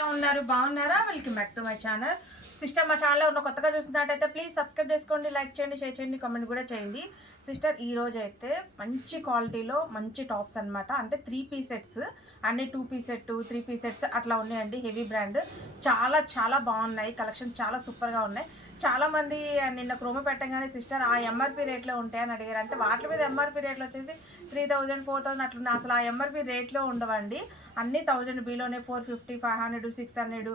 బాగున్నారా? Welcome back to my channel. Sister, మా ఛానల్లో ఉన్న కొత్తగా చూస్తున్నట్టయితే ప్లీజ్ సబ్స్క్రైబ్ చేసుకోండి, లైక్ చేయండి, షేర్ చేయండి, కామెంట్ కూడా చేయండి. సిస్టర్, ఈ రోజు అయితే మంచి క్వాలిటీలో మంచి టాప్స్ అనమాట. అంటే 3 పీస్ సెట్స్, అన్ని 2 పీస్ సెట్ 3 పీస్ సెట్స్ అట్లా ఉన్నాయండి. హెవీ బ్రాండ్, చాలా చాలా బాగున్నాయి. కలెక్షన్ చాలా సూపర్గా ఉన్నాయి. చాలామంది నిన్న క్రోమ పెట్టగానే సిస్టర్ ఆ ఎంఆర్పి రేట్లో ఉంటాయని అడిగారు. అంటే వాటి మీద ఎంఆర్పి రేట్లు వచ్చేసి 3000 4000 అట్లున్నాయి. అసలు ఆ ఎంఆర్పి రేట్లో ఉండవండి. అన్నీ 1000 బిలోనే 450 500 600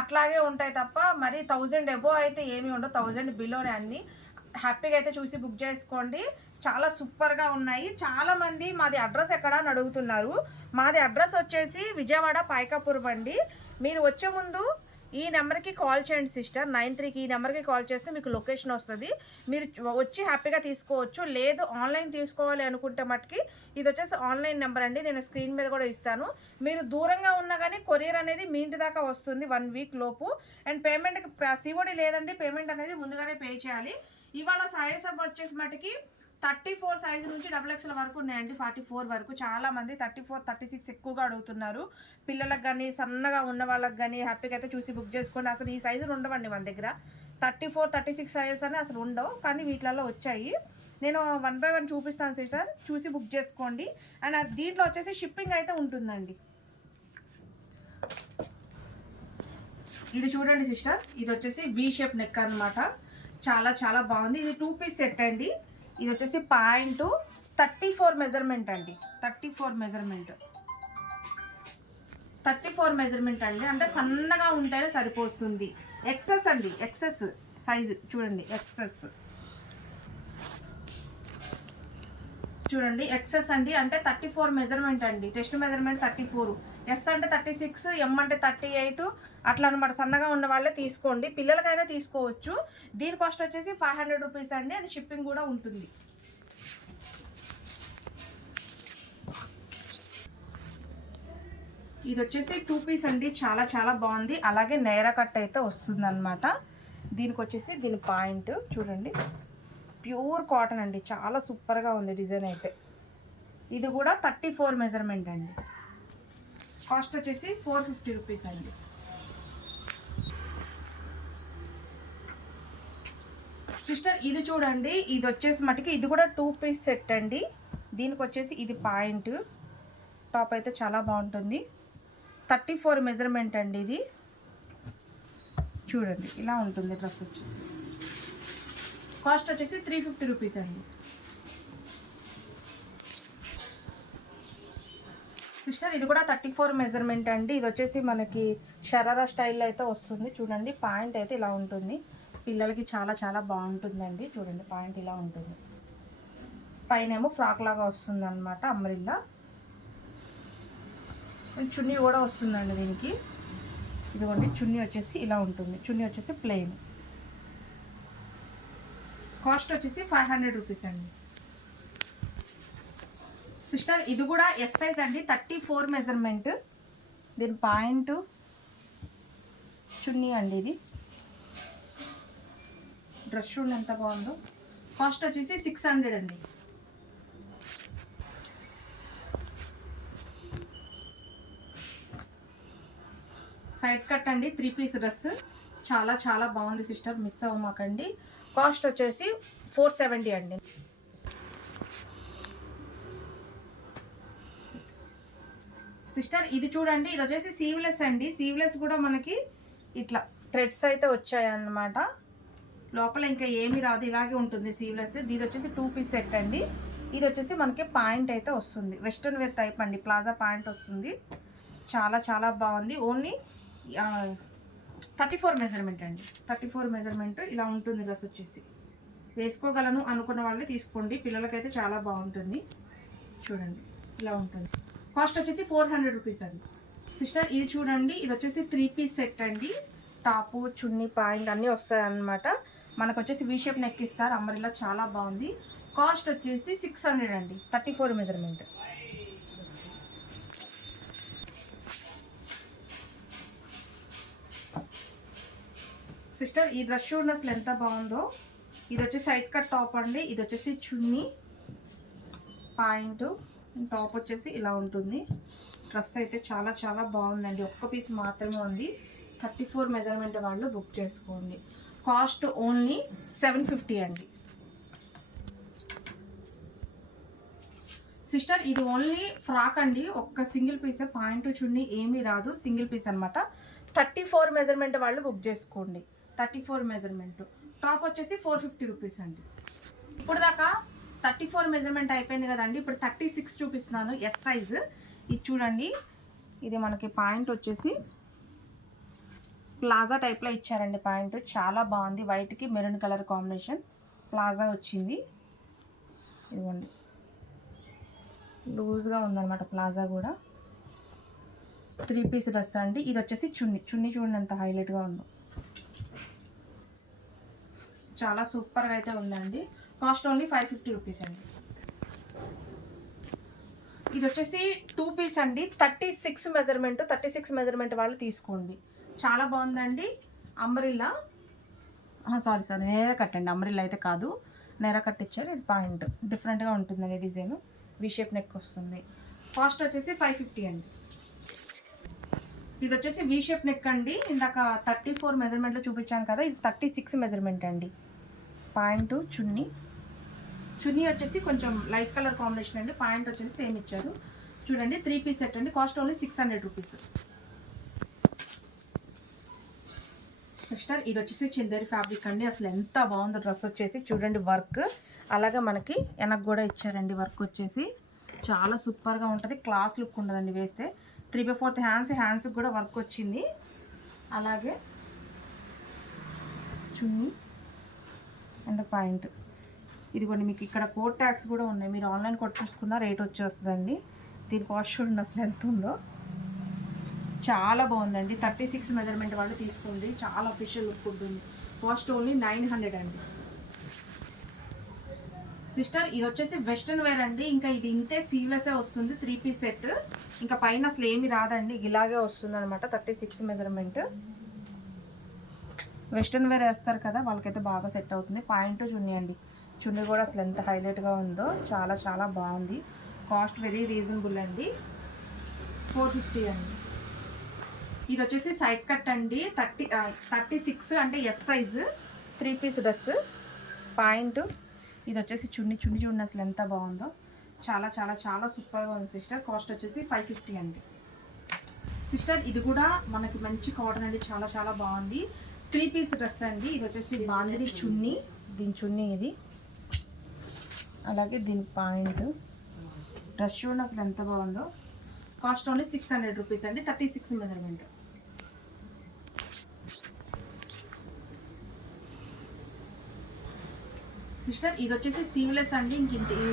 అట్లాగే ఉంటాయి తప్ప మరి 1000 ఎబో అయితే ఏమీ ఉండవు. 1000 బిలోనే అన్నీ. హ్యాపీగా అయితే చూసి బుక్ చేసుకోండి. చాలా సూపర్గా ఉన్నాయి. చాలామంది మాది అడ్రస్ ఎక్కడ అని అడుగుతున్నారు. మాది అడ్రస్ వచ్చేసి విజయవాడ పైకాపురం అండి. మీరు వచ్చే ముందు ఈ నెంబర్కి కాల్ చేయండి సిస్టర్, 93కి. ఈ నెంబర్కి కాల్ చేస్తే మీకు లొకేషన్ వస్తుంది. మీరు వచ్చి హ్యాపీగా తీసుకోవచ్చు. లేదు ఆన్లైన్ తీసుకోవాలి అనుకుంటే మట్టుకి ఇది వచ్చేసి ఆన్లైన్ నెంబర్ అండి. నేను స్క్రీన్ మీద కూడా ఇస్తాను. మీరు దూరంగా ఉన్నా కానీ కొరియర్ అనేది మీ ఇంటి దాకా వస్తుంది 1 వీక్ లోపు. అండ్ పేమెంట్కి సిఓడి లేదండి, పేమెంట్ అనేది ముందుగానే పే చేయాలి. ఇవాళ సైజ్ వచ్చేసి మటుకి 34 సైజు నుంచి XXL వరకు ఉన్నాయండి. 44 వరకు. చాలామంది 34 36 ఎక్కువగా అడుగుతున్నారు. పిల్లలకు కానీ సన్నగా ఉన్న వాళ్ళకి కానీ హ్యాపీగా అయితే చూసి బుక్ చేసుకోండి. అసలు ఈ సైజులు ఉండవండి మన దగ్గర. 34 36 సైజెస్ అని అసలు ఉండవు, కానీ వీటిలలో వచ్చాయి. నేను 1 by 1 చూపిస్తాను సిస్టర్, చూసి బుక్ చేసుకోండి. అండ్ దీంట్లో వచ్చేసి షిప్పింగ్ అయితే ఉంటుందండి. ఇది చూడండి సిస్టర్, ఇది వచ్చేసి V షేప్ నెక్ అనమాట. చాలా చాలా బాగుంది. ఇది 2 పీస్ సెట్ అండి. ఇది వచ్చేసి పాయింట్ 34 మెజర్మెంట్ అండి. 34 మెజర్మెంట్ అండి. అంటే సన్నగా ఉంటేనే సరిపోతుంది. ఎక్సెస్ అండి, ఎక్సెస్ సైజు చూడండి. చూడండి ఎక్సెస్ అండి. అంటే 34 మెజర్మెంట్ అండి. టెస్ట్ మెజర్మెంట్ 34, ఎస్ అంటే 36, ఎం అంటే 38 అట్లా అనమాట. సన్నగా ఉన్న వాళ్ళే తీసుకోండి. పిల్లలకైనా తీసుకోవచ్చు. దీని కాస్ట్ వచ్చేసి 500 రూపీస్ అండి. అండ్ షిప్పింగ్ కూడా ఉంటుంది. ఇది వచ్చేసి 2 పీస్ అండి. చాలా చాలా బాగుంది. అలాగే నైరా కట్ అయితే వస్తుంది అనమాట. దీనికి వచ్చేసి దీని పాయింట్ చూడండి, ప్యూర్ కాటన్ అండి. చాలా సూపర్గా ఉంది డిజైన్ అయితే. ఇది కూడా 34 మెజర్మెంట్ అండి. కాస్ట్ వచ్చేసి 450 రూపీస్ అండి. సిస్టర్, ఇది చూడండి, ఇది వచ్చేసి మటుకి ఇది కూడా 2 పీస్ సెట్ అండి. దీనికి వచ్చేసి ఇది పాయింట్ టాప్ అయితే చాలా బాగుంటుంది. 34 మెజర్మెంట్ అండి. ఇది చూడండి ఇలా ఉంటుంది. డ్రెస్ వచ్చేసి కాస్ట్ వచ్చేసి 350 రూపీస్ అండి. సిస్టర్, ఇది కూడా 34 మెజర్మెంట్ అండి. ఇది వచ్చేసి మనకి షరారా స్టైల్లో అయితే వస్తుంది. చూడండి పాయింట్ అయితే ఇలా ఉంటుంది. పిల్లలకి చాలా చాలా బాగుంటుందండి. చూడండి పాయింట్ ఇలా ఉంటుంది. పైన ఏమో ఫ్రాక్ లాగా వస్తుంది అనమాట, అంబ్రెల్లా. చున్నీ కూడా వస్తుందండి దీనికి. ఇదిగోండి చున్నీ వచ్చేసి ఇలా ఉంటుంది. చున్నీ వచ్చేసి ప్లెయిన్. కాస్ట్ వచ్చేసి 500 రూపీస్ అండి. సిస్టర్, ఇది కూడా ఎస్ సైజ్ అండి. 34 మెజర్మెంట్. దీని పాయింట్ చున్నీ అండి. ఇది డ్రెస్ చూడండి ఎంత బాగుందో. కాస్ట్ వచ్చేసి 600 అండి. సైడ్ కట్ అండి. 3 పీస్ డ్రెస్ చాలా చాలా బాగుంది సిస్టర్, మిస్ అవ్వమాకండి. కాస్ట్ వచ్చేసి 470 అండి. సిస్టర్, ఇది చూడండి, ఇది వచ్చేసి సీవ్లెస్ అండి. సీవ్లెస్ కూడా మనకి ఇట్లా థ్రెడ్స్ అయితే వచ్చాయన్నమాట. లోపల ఇంకా ఏమీ రాదు, ఇలాగే ఉంటుంది సీవ్లెస్. ఇది వచ్చేసి 2 పీస్ సెట్ అండి. ఇది వచ్చేసి మనకి పాయింట్ అయితే వస్తుంది. వెస్ట్రన్ వేర్ టైప్ అండి. ప్లాజా పాయింట్ వస్తుంది. చాలా చాలా బాగుంది. ఓన్లీ 34 మెజర్మెంట్ అండి. 34 మెజర్మెంట్ ఇలా ఉంటుంది. డ్రెస్ వచ్చేసి వేసుకోగలను అనుకున్న వాళ్ళే తీసుకోండి. పిల్లలకైతే చాలా బాగుంటుంది. చూడండి ఇలా ఉంటుంది. కాస్ట్ వచ్చేసి 400 రూపీస్ అండి. సిస్టర్, ఇది చూడండి, ఇది వచ్చేసి 3 పీస్ సెట్ అండి. టాపు చున్నీ పాయింట్ అన్నీ వస్తాయి అన్నమాట. మనకు వచ్చేసి V షేప్ నెక్ ఇస్తారు. అంబ్రెల్లా చాలా బాగుంది. కాస్ట్ వచ్చేసి 600 అండి. 34 మెజర్మెంట్. సిస్టర్, ఈ డ్రెస్ చూడండి అసలు ఎంత బాగుందో. ఇది వచ్చేసి సైడ్ కట్ టాప్ అండి. ఇది వచ్చేసి చున్నీ పాయింట్ టాప్ వచ్చేసి ఇలా ఉంటుంది. డ్రెస్ అయితే చాలా చాలా బాగుందండి. ఒక్క పీస్ మాత్రమే ఉంది. 34 మెజర్మెంట్ వాళ్ళు బుక్ చేసుకోండి. కాస్ట్ ఓన్లీ 750 అండి. సిస్టర్ ఇది ఓన్లీ ఫ్రాక్ అండి. ఒక్క సింగిల్ పీస్, పాయింట్ చున్నీ ఏమీ రాదు, సింగిల్ పీస్ అనమాట. 34 మెజర్మెంట్ వాళ్ళు బుక్ చేసుకోండి. 34 మెజర్మెంట్. టాప్ వచ్చేసి 450 రూపీస్ అండి. ఇప్పుడు దాకా 34 మెజర్మెంట్ అయిపోయింది కదండి. ఇప్పుడు 36 చూపిస్తున్నాను, ఎస్ సైజ్. ఇది చూడండి, ఇది మనకి పాయింట్ వచ్చేసి ప్లాజా టైప్లో ఇచ్చారండి. పాయింట్ చాలా బాగుంది, వైట్కి మెరూన్ కలర్ కాంబినేషన్ ప్లాజా వచ్చింది. ఇదిగోండి, లూజ్గా ఉందన్నమాట ప్లాజా కూడా. 3 పీస్ డ్రెస్ అండి. ఇది వచ్చేసి చున్నీ చూడండి ఎంత హైలైట్గా ఉందో, చాలా సూపర్గా అయితే ఉందండి. కాస్ట్ ఓన్లీ 550 రూపీస్ అండి. ఇది వచ్చేసి 2 పీస్ అండి. 36 మెజర్మెంట్ వాళ్ళు తీసుకోండి. చాలా బాగుందండి. అంబ్రిల్లా, సారీ నేరా కట్ అండి. అంబ్రిల్లా అయితే కాదు, నేరా కట్ ఇచ్చారు. ఇది పాయింట్ డిఫరెంట్గా ఉంటుందండి, డిజైన్ వి షేప్ నెక్ వస్తుంది. కాస్ట్ వచ్చేసి 550 అండి. ఇది వచ్చేసి వి షేప్ నెక్ అండి. ఇందాక 34 మెజర్మెంట్లో చూపించాను కదా, ఇది 36 మెజర్మెంట్ అండి. పాయింట్ చున్నీ వచ్చేసి కొంచెం లైట్ కలర్ కాంబినేషన్ అండి. పాయింట్ వచ్చేసి సేమ్ ఇచ్చారు. చూడండి, 3 పీస్ సెట్ అండి. Cost only 600 rupees. సిస్టర్ ఇది వచ్చేసి చందేరి ఫ్యాబ్రిక్ అండి. అసలు ఎంత బాగుందో డ్రెస్ వచ్చేసి. చూడండి వర్క్, అలాగే మనకి వెనక కూడా ఇచ్చారండి వర్క్ వచ్చేసి. చాలా సూపర్గా ఉంటుంది, క్లాస్ లుక్ ఉండదండి వేస్తే. 3/4 హ్యాండ్స్కి కూడా వర్క్ వచ్చింది. అలాగే చున్నీ అండ్ పాయింట్. ఇది కూడా మీకు ఇక్కడ కోడ్ ట్యాగ్స్ కూడా ఉన్నాయి. మీరు ఆన్లైన్ కొట్టుకున్న రేట్ వచ్చేస్తుందండి. దీని కాస్ట్ చూడండి అసలు ఎంత ఉందో, చాలా బాగుందండి. 36 మెజర్మెంట్ వాళ్ళు తీసుకోండి, చాలా అఫీషియల్ లుక్ ఉంటుంది. కాస్ట్ ఓన్లీ 900 అండి. సిస్టర్ ఇది వచ్చేసి వెస్ట్రన్ వేర్ అండి. ఇంకా ఇది ఇంతే సీవ్లెస్సే వస్తుంది. 3 పీస్ సెట్. ఇంకా పైన అసలు ఏమి రాదండి, ఇలాగే వస్తుంది అనమాట. 36 మెజర్మెంట్. వెస్ట్రన్ వేర్ వేస్తారు కదా, వాళ్ళకైతే బాగా సెట్ అవుతుంది. పాయింట్ చున్నీ అండి. చున్నీ కూడా అసలు ఎంత హైలైట్గా ఉందో, చాలా చాలా బాగుంది. కాస్ట్ వెరీ రీజనబుల్ అండి. 450 అండి. ఇది వచ్చేసి సైడ్ కట్ అండి. 36 అంటే S size, 3 piece dress. Point ఇది వచ్చేసి చున్నీ చూడండి అసలు ఎంత బాగుందో, చాలా చాలా చాలా సూపర్గా ఉంది సిస్టర్. కాస్ట్ వచ్చేసి 550 అండి. సిస్టర్ ఇది కూడా మనకి మంచి కాటన్ అండి, చాలా చాలా బాగుంది. 3 పీస్ డ్రెస్ అండి. ఇది వచ్చేసి బాందిని చున్నీ, దీని చున్నీ ఇది, అలాగే దీని పాయింట్. డ్రెస్ చూడండి అసలు ఎంత బాగుందో. కాస్ట్ ఓన్లీ 600 రూపీస్ అండి. 36 మెజర్మెంట్. సిస్టర్ ఇది వచ్చేసి సీవ్లెస్ అండి.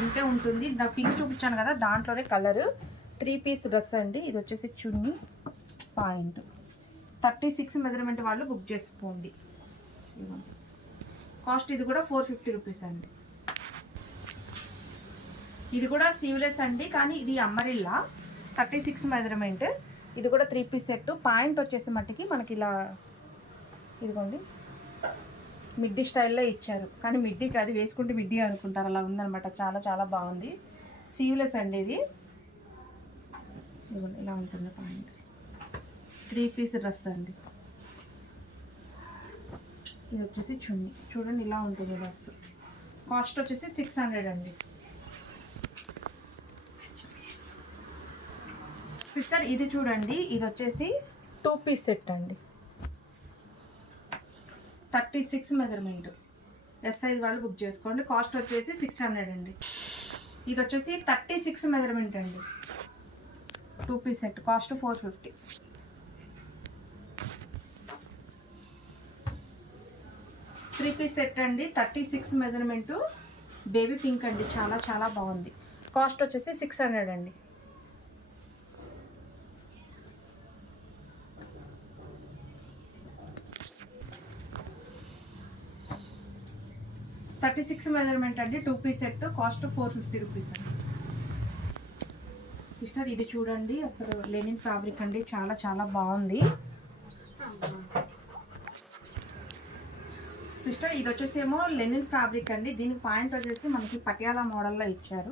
ఇంతే ఉంటుంది. నాకు పింక్ చూపించాను కదా, దాంట్లోనే కలర్. 3 పీస్ డ్రెస్ అండి. ఇది వచ్చేసి చున్నీ, పాయింట్. 36 మెజర్మెంట్ వాళ్ళు బుక్ చేసుకోండి. కాస్ట్ ఇది కూడా 450 రూపీస్ అండి. ఇది కూడా సీవ్లెస్ అండి, కానీ ఇది అంబ్రెల్లా. 36 మెజర్మెంట్. ఇది కూడా 3 పీస్ సెట్. పాయింట్ వచ్చేసి మట్టికి మనకి ఇలా ఇదిగోండి మిడ్డీ స్టైల్లో ఇచ్చారు, కానీ మిడ్డీకి అది వేసుకుంటే మిడ్డీ అనుకుంటారు, అలా ఉందనమాట. చాలా చాలా బాగుంది. సీవ్లెస్ అండి ఇది. ఇదిగోండి ఇలా ఉంటుంది పాయింట్. 3 పీస్ డ్రెస్ అండి. ఇది వచ్చేసి చున్నీ చూడండి ఇలా ఉంటుంది డ్రెస్. కాస్ట్ వచ్చేసి 600 అండి. సిస్టర్ ఇది చూడండి, ఇది వచ్చేసి 2 పీస్ సెట్ అండి. 36 మెజర్మెంట్. ఎస్ సైజ్ వాళ్ళు బుక్ చేసుకోండి. కాస్ట్ వచ్చేసి 600 అండి. ఇది వచ్చేసి 36 మెజర్మెంట్ అండి. 2 piece set. Cost 450. 3 piece set అండి. 36 మెజర్మెంట్. బేబీ పింక్ అండి, చాలా చాలా బాగుంది. కాస్ట్ వచ్చేసి 600 అండి. 36 మెజర్మెంట్ అండి. 2 పీస్ సెట్. కాస్ట్ 450 రూపీస్ అండి. సిస్టర్ ఇది చూడండి అసలు లెనిన్ ఫ్యాబ్రిక్ అండి, చాలా చాలా బాగుంది. సిస్టర్ ఇది వచ్చేసేమో లెనిన్ ఫ్యాబ్రిక్ అండి. దీనికి పాయింట్ వచ్చేసి మనకి పటియాలా మోడల్లో ఇచ్చారు.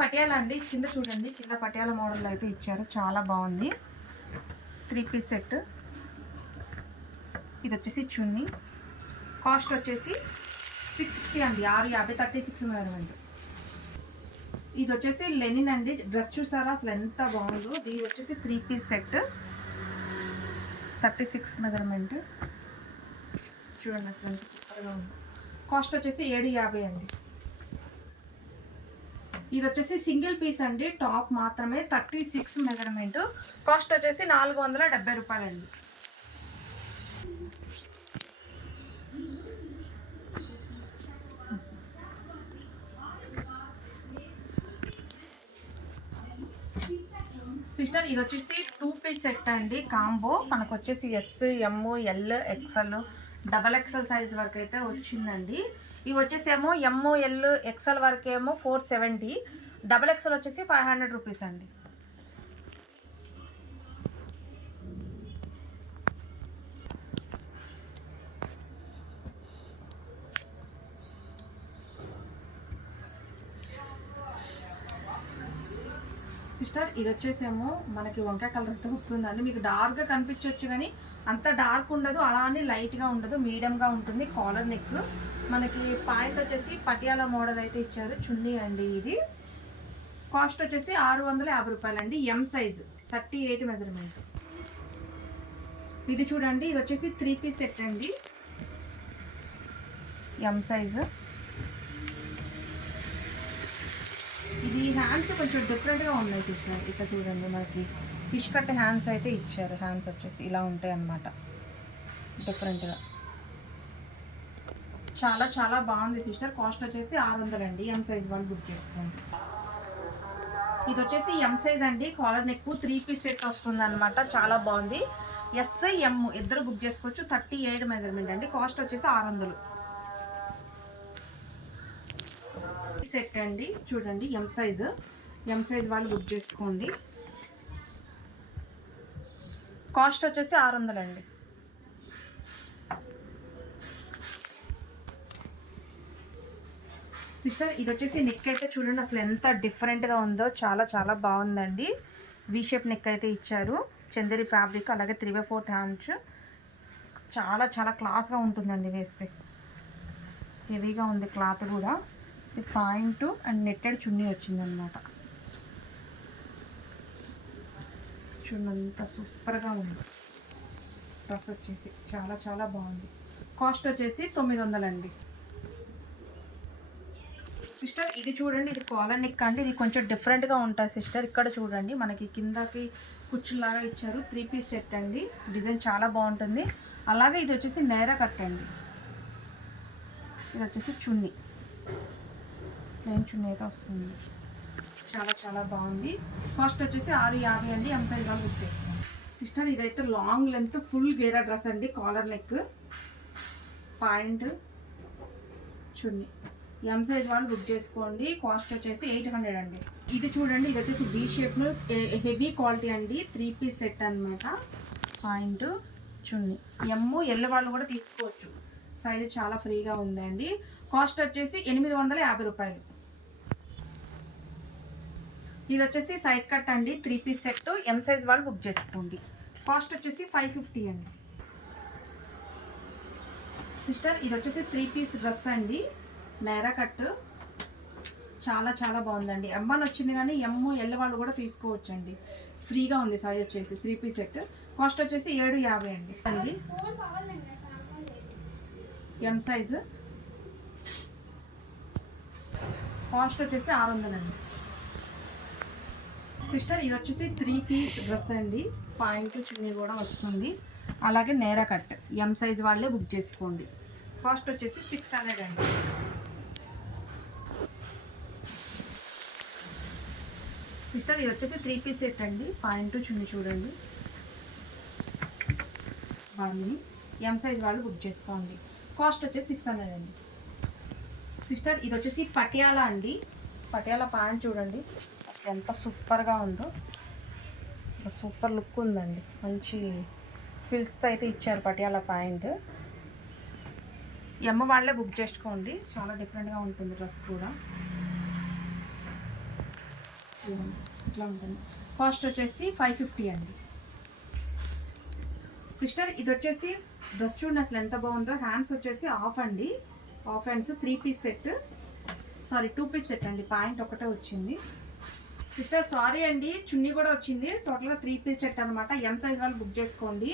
పటియాలా అండి, కింద చూడండి, కింద పటియాలా మోడల్ అయితే ఇచ్చారు, చాలా బాగుంది. 3 పీస్ సెట్. ఇది వచ్చేసి చున్నీ. కాస్ట్ వచ్చేసి 650 అండి, 650, 36 మెజర్మెంట్. ఇది వచ్చేసి లెనిన్ అండి. డ్రెస్ చూసారా అసలు ఎంత బాగుందో. ఇది వచ్చేసి 3 పీస్ సెట్, 36 మెజర్మెంట్. చూడండి అసలు ఎంత సూపర్గా ఉంది. కాస్ట్ వచ్చేసి 750 అండి. ఇది వచ్చేసి సింగిల్ పీస్ అండి, టాప్ మాత్రమే, 36 మెజర్మెంట్. కాస్ట్ వచ్చేసి 470 రూపాయలండి. సిస్టర్ ఇది వచ్చేసి 2 పీస్ సెట్ అండి, కాంబో. మనకు వచ్చేసి ఎస్, ఎమ్, ఎల్, ఎక్స్ఎల్, XXL సైజ్ వరకు అయితే వచ్చిందండి. ఇవి వచ్చేసేమో ఎమ్, ఎల్, ఎక్స్ఎల్ వరకు ఏమో 470, XXL వచ్చేసి 500 రూపీస్ అండి. సిస్టర్ ఇది వచ్చేసేమో మనకి వంకాయ కలర్తో వస్తుందండి. మీకు డార్క్గా కనిపించవచ్చు కానీ అంత డార్క్ ఉండదు, అలా అని లైట్గా ఉండదు, మీడియంగా ఉంటుంది. Collar neck. మనకి పాయింట్ వచ్చేసి పటియాలా మోడల్ అయితే ఇచ్చారు. చున్నీ అండి ఇది. కాస్ట్ వచ్చేసి 650 రూపాయలండి. M size, 38 measurement. ఇది చూడండి, ఇది వచ్చేసి 3 పీస్ సెట్ అండి, ఎం సైజు. ఇది హ్యాండ్స్ కొంచెం డిఫరెంట్గా ఉన్నాయి సిస్టర్. ఇక్కడ చూడండి, మనకి ఫిష్ కట్ హ్యాండ్స్ అయితే ఇచ్చారు. హ్యాండ్స్ వచ్చేసి ఇలా ఉంటాయి అన్నమాట, డిఫరెంట్గా. చాలా చాలా బాగుంది సిస్టర్. కాస్ట్ వచ్చేసి 600 అండి. ఎం సైజ్ వాళ్ళు బుక్ చేసుకోండి. ఇది వచ్చేసి ఎం సైజ్ అండి, కాలర్ నెక్, 3 పీస్ సెట్ వస్తుంది అనమాట. చాలా బాగుంది. ఎస్, ఎమ్ ఇద్దరు బుక్ చేసుకోవచ్చు. 38 మెజర్మెంట్ అండి. కాస్ట్ వచ్చేసి 600. సెట్ అండి చూడండి, ఎం సైజ్ వాళ్ళు బుక్ చేసుకోండి. కాస్ట్ వచ్చేసి 600 అండి. సిస్టర్ ఇది వచ్చేసి నెక్ అయితే చూడండి అసలు ఎంత డిఫరెంట్గా ఉందో, చాలా చాలా బాగుందండి. వి షేప్ నెక్ అయితే ఇచ్చారు, చందేరి ఫ్యాబ్రిక్, అలాగే 3/4 హ్యాండ్స్. చాలా చాలా క్లాస్గా ఉంటుందండి వేస్తే. హెవీగా ఉంది క్లాత్ కూడా. ఇది పాయింట్ అండ్ నెట్టెడ్ చున్నీ వచ్చిందనమాట. చూడండి అంత సూపర్గా ఉంది. డ్రెస్ వచ్చేసి చాలా చాలా బాగుంది. కాస్ట్ వచ్చేసి 900 అండి. సిస్టర్ ఇది చూడండి, ఇది కాలర్ నెక్ అండి. ఇది కొంచెం డిఫరెంట్గా ఉంటుంది సిస్టర్. ఇక్కడ చూడండి, మనకి కిందకి కుచ్చులాగా ఇచ్చారు. 3 పీస్ సెట్ అండి. డిజైన్ చాలా బాగుంటుంది. అలాగే ఇది వచ్చేసి నేరా కట్ అండి. ఇది వచ్చేసి చున్నీ, ప్లెయిన్ చున్నీ అయితే వస్తుంది. చాలా చాలా బాగుంది. కాస్ట్ వచ్చేసి 650 అండి. ఎం సైజ్ వాళ్ళు బుక్ చేసుకోండి. సిస్టర్ ఇదైతే లాంగ్ లెంత్ ఫుల్ గేరా డ్రెస్ అండి, కాలర్ నెక్, పాయింట్, చున్నీ. ఎం సైజ్ వాళ్ళు బుక్ చేసుకోండి. కాస్ట్ వచ్చేసి 800 అండి. ఇది చూడండి, ఇది వచ్చేసి బీ షేప్లో హెవీ క్వాలిటీ అండి, 3 పీస్ సెట్ అనమాట. పాయింట్, చున్నీ. ఎమ్, ఎల్ వాళ్ళు కూడా తీసుకోవచ్చు. సైజు చాలా ఫ్రీగా ఉందండి. కాస్ట్ వచ్చేసి 850 రూపాయలు. ఇది వచ్చేసి సైడ్ కట్ అండి, 3 పీస్ సెట్. ఎం సైజ్ వాళ్ళు బుక్ చేసుకోండి. కాస్ట్ వచ్చేసి 550 అండి. సిస్టర్ ఇది వచ్చేసి 3 పీస్ డ్రెస్ అండి, నేరా కట్. చాలా చాలా బాగుందండి. ఎమ్మని వచ్చింది కానీ ఎమ్, ఎల్ వాళ్ళు కూడా తీసుకోవచ్చండి. ఫ్రీగా ఉంది. సైజ్ వచ్చేసి 3 పీస్ సెట్. కాస్ట్ వచ్చేసి 750 అండి. ఎం సైజు, కాస్ట్ వచ్చేసి 600 అండి. సిస్టర్ ఇది వచ్చేసి 3 పీస్ డ్రెస్ అండి, పాయింట్, చున్నీ కూడా వస్తుంది. అలాగే నేరా కట్. ఎం సైజ్ వాళ్ళే బుక్ చేసుకోండి. కాస్ట్ వచ్చేసి 600 అండి. సిస్టర్ ఇది వచ్చేసి 3 పీస్ సెట్ అండి, పాయింట్, చున్నీ చూడండి. వాళ్ళని ఎం సైజ్ వాళ్ళు బుక్ చేసుకోండి. కాస్ట్ వచ్చేసి 600 అండి. సిస్టర్ ఇది వచ్చేసి పటియాలా అండి. పటియాలా ప్యాంట్ చూడండి అసలు ఎంత సూపర్గా ఉందో. అసలు సూపర్ లుక్ ఉందండి. మంచి ఫిల్స్తో అయితే ఇచ్చారు పటియాలా ప్యాంట్. ఎమ్మ వాళ్ళే బుక్ చేసుకోండి. చాలా డిఫరెంట్గా ఉంటుంది డ్రెస్ కూడా. ఇట్లా ఉంటుంది. కాస్ట్ వచ్చేసి 550 అండి. సిస్టర్ ఇది వచ్చేసి డ్రెస్ చూడండి అసలు ఎంత బాగుందో. హ్యాండ్స్ వచ్చేసి ఆఫ్ అండి, half hands 3 piece set, sorry 2 piece set అండి. పాయింట్ ఒకటే వచ్చింది. సిస్టర్ సారీ అండి, చున్నీ కూడా వచ్చింది. టోటల్గా 3 పీస్ సెట్ అనమాట. ఎం సైజ్ వాళ్ళు బుక్ చేసుకోండి.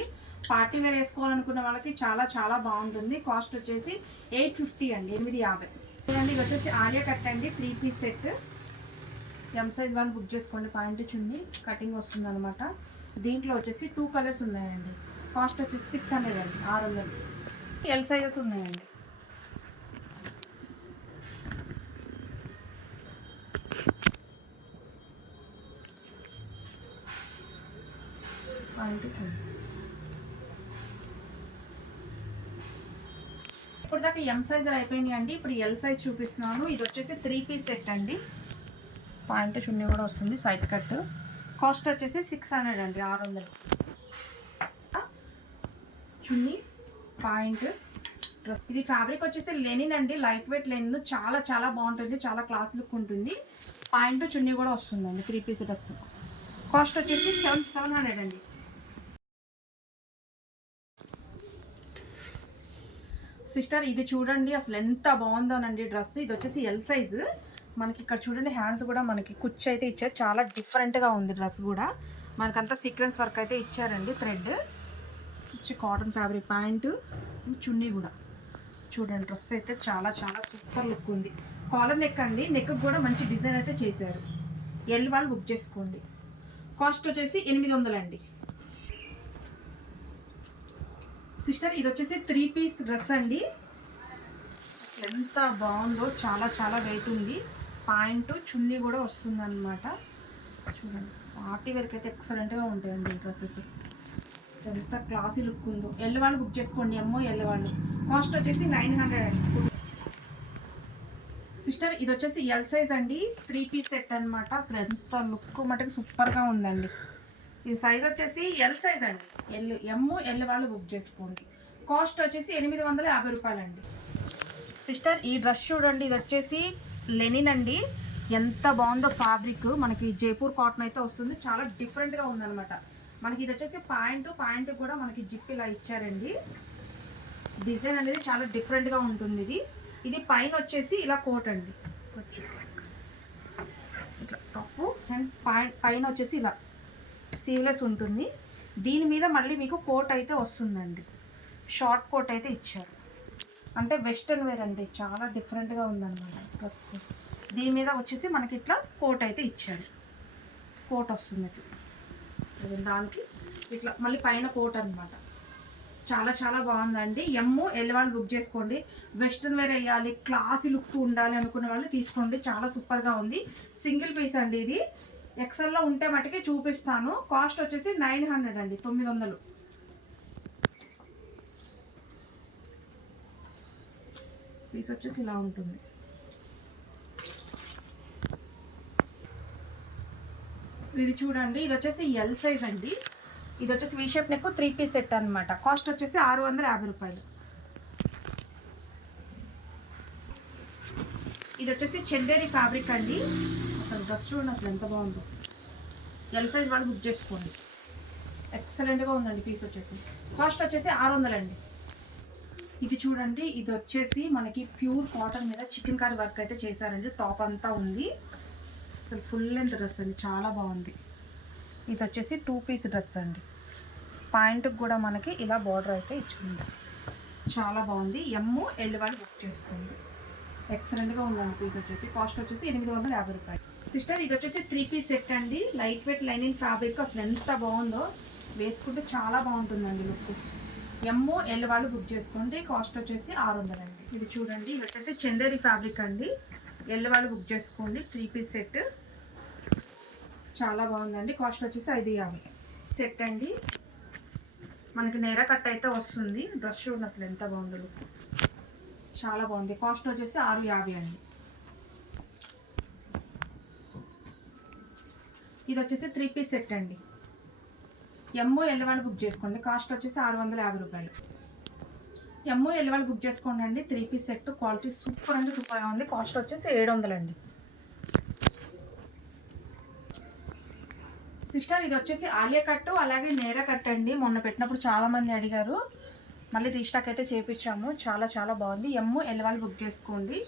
పార్టీ వేర్ వేసుకోవాలనుకున్న వాళ్ళకి చాలా చాలా బాగుంటుంది. కాస్ట్ వచ్చేసి 850 అండి, 850. చూడండి ఇది వచ్చేసి ఆలియా కట్ అండి, 3 పీస్ సెట్. ఎం సైజ్ వాళ్ళు బుక్ చేసుకోండి. పాయింట్ చున్నీ కటింగ్ వస్తుంది అనమాట. దీంట్లో వచ్చేసి 2 కలర్స్ ఉన్నాయండి. కాస్ట్ వచ్చేసి 600 అండి, 600. ఎల్ సైజెస్ ఉన్నాయండి. ఇప్పుడు దాకా ఎం సైజ్ అయిపోయినాయి అండి. ఇప్పుడు ఎల్ సైజ్ చూపిస్తున్నాను. ఇది వచ్చేసి 3 పీస్ సెట్ అండి. పాయింట్ చున్నీ కూడా వస్తుంది, సైడ్ కట్. కాస్ట్ వచ్చేసి 600 అండి, 600. చున్నీ పాయింట్ డ్రెస్. ఇది ఫ్యాబ్రిక్ వచ్చేసి లెనిన్ అండి, లైట్ వెయిట్ లెనిన్. చాలా చాలా బాగుంటుంది, చాలా క్లాస్ లుక్ ఉంటుంది. పాయింట్ చున్నీ కూడా వస్తుందండి. 3 పీస్ డ్రెస్. కాస్ట్ వచ్చేసి 700 అండి. సిస్టర్ ఇది చూడండి అసలు ఎంత బాగుందోనండి డ్రెస్. ఇది వచ్చేసి ఎల్ సైజు. మనకి ఇక్కడ చూడండి హ్యాండ్స్ కూడా మనకి కుచ్చు అయితే ఇచ్చారు. చాలా డిఫరెంట్గా ఉంది డ్రెస్ కూడా. మనకంతా సీక్వెన్స్ వర్క్ అయితే ఇచ్చారండి, థ్రెడ్ వచ్చి కాటన్ ఫ్యాబ్రిక్. ప్యాంటు చున్నీ కూడా చూడండి. డ్రెస్ అయితే చాలా చాలా సూపర్ లుక్ ఉంది. కాలర్ నెక్ అండి, నెక్ కూడా మంచి డిజైన్ అయితే చేశారు. ఎల్ వాళ్ళు బుక్ చేసుకోండి. కాస్ట్ వచ్చేసి 800 అండి. సిస్టర్ ఇది వచ్చేసి 3 పీస్ డ్రెస్ అండి. ఎంత బాగుందో, చాలా చాలా వెయిట్ ఉంది. పాయింట్ చున్నీ కూడా వస్తుంది అనమాట. చూడండి పార్టీ వేర్కి అయితే ఎక్సలెంట్గా ఉంటాయండి ఈ డ్రెస్సెస్. ఎంత క్లాసీ లుక్ ఉందో. ఎల్ వాళ్ళు బుక్ చేసుకోండి, ఎమ్మో ఎల్ వాళ్ళు. కాస్ట్ వచ్చేసి 900 అండి. సిస్టర్ ఇది వచ్చేసి ఎల్ సైజ్ అండి, 3 పీస్ సెట్ అనమాట. అసలు ఎంత లుక్ మటుకు సూపర్గా ఉందండి. ఈ సైజ్ వచ్చేసి ఎల్ సైజ్ అండి. ఎల్ వాళ్ళు బుక్ చేసుకోండి. కాస్ట్ వచ్చేసి 850 రూపాయలండి. సిస్టర్ ఈ డ్రెస్ చూడండి. ఇది వచ్చేసి లెనిన్ అండి. ఎంత బాగుందో ఫ్యాబ్రిక్. మనకి జైపూర్ కాటన్ అయితే వస్తుంది. చాలా డిఫరెంట్గా ఉందన్నమాట. మనకి ఇది వచ్చేసి పాయింట్ కూడా మనకి జిప్ ఇలా ఇచ్చారండి. డిజైన్ అనేది చాలా డిఫరెంట్గా ఉంటుంది. ఇది పైన వచ్చేసి ఇలా కోట్ అండి, ఇట్లా టాప్ అండ్ పైన వచ్చేసి ఇలా సీవ్లెస్ ఉంటుంది. దీని మీద మళ్ళీ మీకు కోట్ అయితే వస్తుందండి. షార్ట్ కోట్ అయితే ఇచ్చారు. అంటే వెస్ట్రన్ వేర్ అండి, చాలా డిఫరెంట్గా ఉందన్నమాట డ్రెస్. దీని మీద వచ్చేసి మనకి ఇట్లా కోట్ అయితే ఇచ్చారు. కోట్ వస్తుంది దానికి ఇట్లా మళ్ళీ పైన కోట్ అనమాట. చాలా చాలా బాగుందండి. ఎల్ వాళ్ళు బుక్ చేసుకోండి. వెస్ట్రన్ వేర్ వేయాలి, క్లాసీ లుక్ ఉండాలి అనుకునే వాళ్ళు తీసుకోండి. చాలా సూపర్గా ఉంది. సింగిల్ పీస్ అండి ఇది. ఎక్సెల్లో ఉంటే మటుకే చూపిస్తాను. కాస్ట్ వచ్చేసి 900 అండి, 900. పీస్ వచ్చేసి ఇలా ఉంటుంది. ఇది చూడండి. ఇది వచ్చేసి ఎల్ సైజ్ అండి. ఇది వచ్చేసి V shape neck 3 piece set అనమాట. కాస్ట్ వచ్చేసి 650 రూపాయలు. ఇది వచ్చేసి చందేరి ఫ్యాబ్రిక్ అండి. అసలు డ్రెస్ చూడండి అసలు ఎంత బాగుందో. ఎల్ సైజ్ వాళ్ళు బుక్ చేసుకోండి. ఎక్సలెంట్గా ఉందండి పీస్ వచ్చేసి. కాస్ట్ వచ్చేసి 600 అండి. ఇది చూడండి. ఇది వచ్చేసి మనకి ప్యూర్ కాటన్ మీద చికెన్ కర్రీ వర్క్ అయితే చేశారండి. టాప్ అంతా ఉంది. అసలు ఫుల్ లెంత్ డ్రెస్ అండి, చాలా బాగుంది. ఇది వచ్చేసి 2 పీస్ డ్రెస్ అండి. పాయింట్కి కూడా మనకి ఇలా బార్డర్ అయితే ఇచ్చింది. చాలా బాగుంది. ఎల్ వాళ్ళు బుక్ చేసుకోండి. ఎక్సలెంట్గా ఉందండి పీస్ వచ్చేసి. కాస్ట్ వచ్చేసి 850 రూపాయలు. సిస్టర్ ఇది వచ్చేసి 3 పీస్ సెట్ అండి. Light weight lining fabric. అసలు ఎంత బాగుందో, వేసుకుంటే చాలా బాగుంటుందండి లుక్. ఎల్ వాళ్ళు బుక్ చేసుకోండి. కాస్ట్ వచ్చేసి 600 అండి. ఇది చూడండి. ఇది వచ్చేసి చందేరి ఫ్యాబ్రిక్ అండి. ఎల్ వాళ్ళు బుక్ చేసుకోండి. 3 పీస్ సెట్ చాలా బాగుందండి. కాస్ట్ వచ్చేసి 550 సెట్ అండి. మనకి నేర కట్ అయితే వస్తుంది. డ్రెస్ చూడండి అసలు ఎంత బాగుందో లుక్. చాలా బాగుంది. కాస్ట్ వచ్చేసి 650 అండి. ఇది వచ్చేసి 3 పీస్ సెట్ అండి. ఎల్ వాళ్ళు బుక్ చేసుకోండి. కాస్ట్ వచ్చేసి 650 రూపాయలు. ఎల్ వాళ్ళు బుక్ చేసుకోండి అండి. 3 పీస్ సెట్. క్వాలిటీ సూపర్ అంటే సూపర్గా ఉంది. కాస్ట్ వచ్చేసి 700 అండి. సిస్టర్ ఇది వచ్చేసి ఆలియా కట్టు అలాగే నేరా కట్ అండి. మొన్న పెట్టినప్పుడు చాలామంది అడిగారు, మళ్ళీ రీస్టాక్ అయితే చేపించాము. చాలా చాలా బాగుంది. ఎల్ వాళ్ళు బుక్ చేసుకోండి.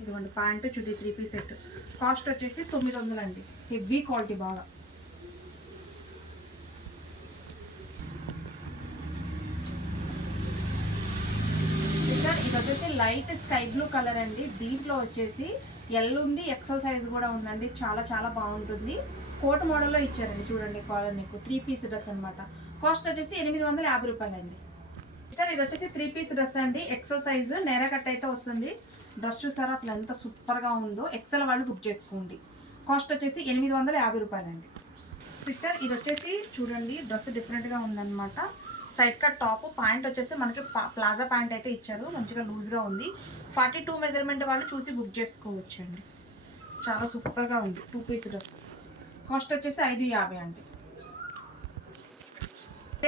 ఇదిగోండి ప్యాంటు చుడి 3 పీస్ సెట్. కాస్ట్ వచ్చేసి 900 అండి. హెవీ క్వాలిటీ బాగా. ఇది వచ్చేసి లైట్ స్కై బ్లూ కలర్ అండి. దీంట్లో వచ్చేసి ఎల్ ఉంది, ఎక్సెల్ సైజ్ కూడా ఉందండి. చాలా చాలా బాగుంటుంది. కోట్ మోడల్లో ఇచ్చారండి చూడండి. కాలర్ నీకు 3 పీస్ డ్రెస్ అనమాట. కాస్ట్ వచ్చేసి 850 రూపాయలండి. సార్ ఇది వచ్చేసి 3 పీస్ డ్రెస్ అండి. ఎక్సెల్ సైజ్ నేరా కట్ అయితే వస్తుంది. డ్రెస్ చూసారా అసలు ఎంత సూపర్గా ఉందో. ఎక్సెల్ వాళ్ళు బుక్ చేసుకోండి. కాస్ట్ వచ్చేసి 850 రూపాయలండి. సిస్టర్ ఇది వచ్చేసి చూడండి డ్రెస్ డిఫరెంట్గా ఉందన్నమాట. సైడ్ కట్ టాప్, ప్యాంట్ వచ్చేసి మనకి ప్లాజా ప్యాంట్ అయితే ఇచ్చారు. మంచిగా లూజ్గా ఉంది. 42 మెజర్మెంట్ వాళ్ళు చూసి బుక్ చేసుకోవచ్చు అండి. చాలా సూపర్గా ఉంది 2 పీస్ డ్రెస్. కాస్ట్ వచ్చేసి 550 అండి.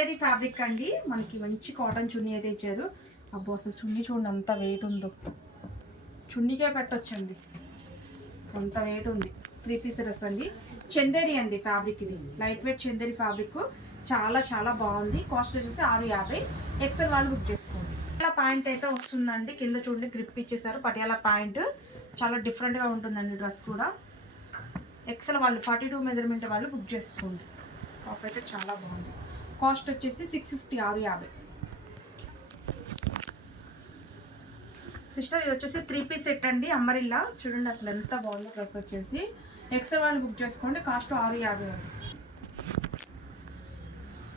ఇది ఫ్యాబ్రిక్ అండి. మనకి మంచి కాటన్ చున్నీ అయితే ఇచ్చారు. అబ్బో అసలు చున్నీ చూడండి అంత వెయిట్ ఉందో. చున్నీకే పెట్టొచ్చండి, అంత వెయిట్ ఉంది. 3 పీస్ డ్రెస్ అండి. చందేరి అండి ఫ్యాబ్రిక్. ఇది లైట్ వెయిట్ చందేరి ఫ్యాబ్రిక్. చాలా చాలా బాగుంది. కాస్ట్ వచ్చేసి 650. ఎక్సెల్ వాళ్ళు బుక్ చేసుకోండి. ఇలా ప్యాంట్ అయితే వస్తుందండి. కింద చూడండి గ్రిప్ ఇచ్చేసారు. పటియాలా ప్యాంట్ చాలా డిఫరెంట్గా ఉంటుందండి డ్రెస్ కూడా. ఎక్సెల్ వాళ్ళు 42 మెజర్మెంట్ వాళ్ళు బుక్ చేసుకోండి. టాప్ అయితే చాలా బాగుంది. కాస్ట్ వచ్చేసి 650. 650. సిస్టర్ ఇది వచ్చేసి 3 పీస్ సెట్ అండి. అమ్మరిల్లా చూడండి అసలు ఎంత బాగుందో డ్రెస్ వచ్చేసి. ఎక్సెల్ వాళ్ళు బుక్ చేసుకోండి. కాస్ట్ 650 అండి.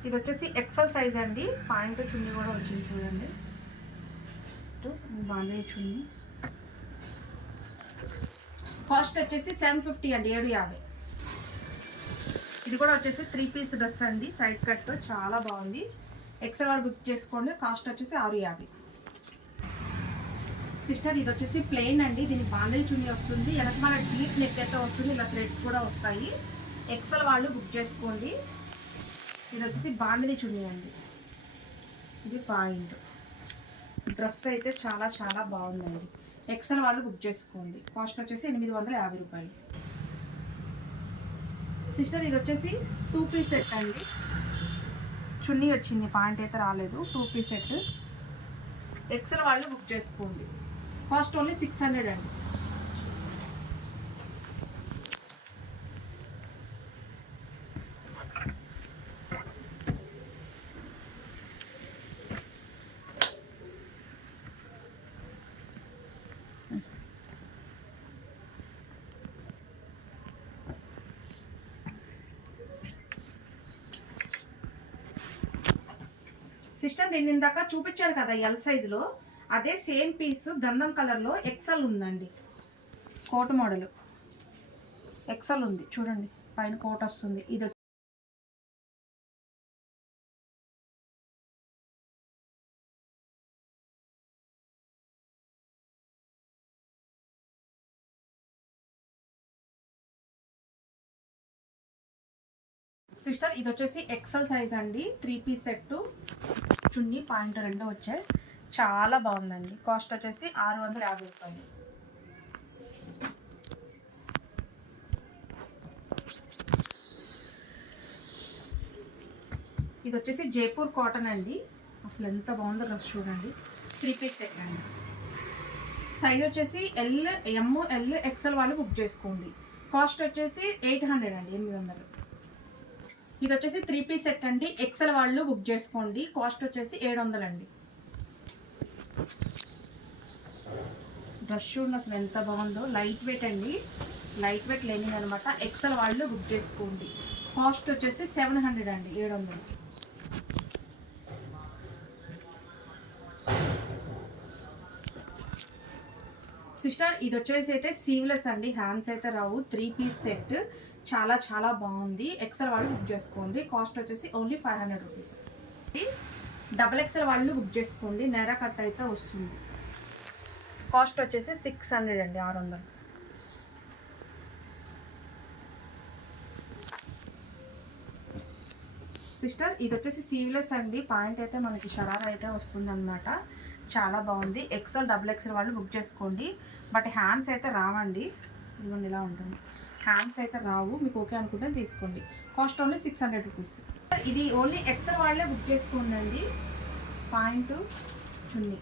ఇది వచ్చేసి ఎక్సెల్ సైజ్ అండి. ప్యాంట్ చున్నీ కూడా వచ్చింది చూడండి. బాగానే చున్నీ. కాస్ట్ వచ్చేసి 750 అండి. 750. ఇది కూడా వచ్చేసి 3 పీస్ డ్రెస్ అండి. సైడ్ కట్ చాలా బాగుంది. ఎక్సెల్ వాళ్ళు బుక్ చేసుకోండి. కాస్ట్ వచ్చేసి 650. సిస్టర్ ఇది వచ్చేసి ప్లెయిన్ అండి. దీనికి బాంధని చున్నీ వస్తుంది. వెనక మన డీప్ నెక్ అయితే వస్తుంది. ఇలా థ్రెడ్స్ కూడా వస్తాయి. ఎక్సెల్ వాళ్ళు బుక్ చేసుకోండి. ఇది వచ్చేసి బాంధని చున్నీ అండి. ఇది పాయింట్. డ్రెస్ అయితే చాలా చాలా బాగుందండి. ఎక్సెల్ వాళ్ళు బుక్ చేసుకోండి. కాస్ట్ వచ్చేసి 850 రూపాయలు. సిస్టర్ ఇది వచ్చేసి 2 పీస్ సెట్ అండి. చున్నీ వచ్చింది, పాయింట్ అయితే రాలేదు. 2 పీస్ సెట్. ఎక్సెల్ వాళ్ళు బుక్ చేసుకోండి. కాస్ట్ ఓన్లీ 600 అండి. సిస్టర్ నేను ఇందాక చూపించాను కదా ఎల్ సైజులో, అదే సేమ్ పీస్ గంధం కలర్లో ఎక్సెల్ ఉందండి. కోట్ మోడల్ ఎక్సెల్ ఉంది చూడండి. పైన కోట్ వస్తుంది. ఇది సిస్టర్ ఇది వచ్చేసి ఎక్సెల్ సైజ్ అండి. 3 పీస్ సెట్. చున్నీ పాయింట్ 2 వచ్చాయి. చాలా బాగుందండి. కాస్ట్ వచ్చేసి 650 రూపాయలు. ఇది వచ్చేసి జైపూర్ కాటన్ అండి. అసలు ఎంత బాగుందో డ్రెస్ చూడండి. 3 పీస్ సెట్ అండి. సైజ్ వచ్చేసి ఎల్ ఎక్సెల్ వాళ్ళు బుక్ చేసుకోండి. కాస్ట్ వచ్చేసి 800 అండి. 800. ఇది వచ్చేసి 3 పీస్ సెట్ అండి. ఎక్సెల్ వాళ్ళు బుక్ చేసుకోండి. కాస్ట్ వచ్చేసి 700 అండి. డ్రెస్ చూడండి అసలు ఎంత బాగుందో. లైట్ వెయిట్ అండి. లైట్ వెయిట్ లెనిన్ అనమాట. ఎక్సెల్ వాళ్ళు బుక్ చేసుకోండి. కాస్ట్ వచ్చేసి 700 అండి. 700. సిస్టర్ ఇది వచ్చేసి అయితే సీవ్లెస్ అండి. హ్యాండ్స్ అయితే రావు. 3 పీస్ సెట్. చాలా చాలా బాగుంది. ఎక్సెల్ వాళ్ళు బుక్ చేసుకోండి. కాస్ట్ వచ్చేసి ఓన్లీ 500 రూపీస్. డబుల్ ఎక్సెల్ వాళ్ళు బుక్ చేసుకోండి. నేరా కట్ అయితే వస్తుంది. కాస్ట్ వచ్చేసి 600 అండి. 600. సిస్టర్ ఇది వచ్చేసి సీవ్లెస్ అండి. పాయింట్ అయితే మనకి షరారా అయితే వస్తుంది అనమాట. చాలా బాగుంది. ఎక్సెల్ డబుల్ ఎక్సెల్ వాళ్ళు బుక్ చేసుకోండి. బట్ హ్యాండ్స్ అయితే రావండి. ఇదిగోండి ఇలా ఉంటుంది. హ్యాండ్స్ అయితే రావు, మీకు ఓకే అనుకుంటే తీసుకోండి. Cost only 600 rupees. ఇది ఓన్లీ ఎక్సెల్ వాళ్ళే బుక్ చేసుకోండి. పాయింట్ చున్నీ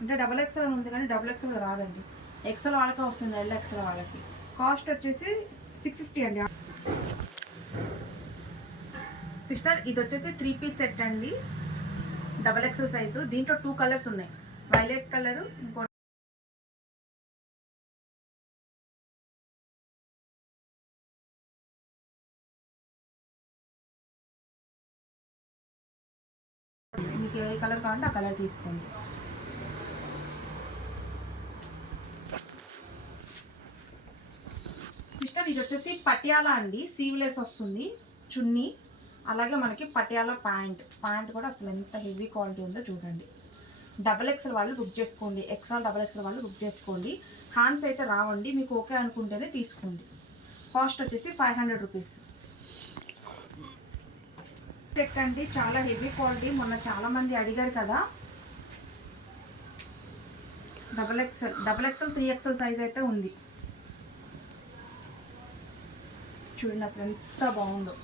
అంటే డబల్ ఎక్సెల్ అని ఉంది కానీ డబుల్ ఎక్సెల్ రాదండి, ఎక్సెల్ వాళ్ళకే వస్తుంది, ఎల్ ఎక్సెల్ వాళ్ళకి. కాస్ట్ వచ్చేసి 650 అండి. సిస్టర్ ఇది వచ్చేసి 3 పీస్ సెట్ అండి, డబల్ ఎక్సెల్ సైజు. దీంట్లో 2 కలర్స్ ఉన్నాయి, వైలెట్ కలరు, ఇంకో మీకు ఏ కలర్ కావాలంటే ఆ కలర్ తీసుకోండి. సిస్టర్ ఇది వచ్చేసి పటియాలా అండి, సీవ్లెస్ వస్తుంది చున్నీ, అలాగే మనకి పటియాలా ప్యాంట్ కూడా అసలు ఎంత హెవీ క్వాలిటీ ఉందో చూడండి. డబల్ ఎక్సెల్ వాళ్ళు బుక్ చేసుకోండి, ఎక్సెల్ డబల్ ఎక్సెల్ వాళ్ళు బుక్ చేసుకోండి. హ్యాండ్స్ అయితే రావండి, మీకు ఓకే అనుకుంటేనే తీసుకోండి. కాస్ట్ వచ్చేసి 500 రూపీస్. సెట్ అండి, చాలా హెవీ క్వాలిటీ, మొన్న చాలామంది అడిగారు కదా. డబల్ ఎక్సెల్ 3XL సైజ్ అయితే ఉంది చూడండి, అసలు ఎంత బాగుందో.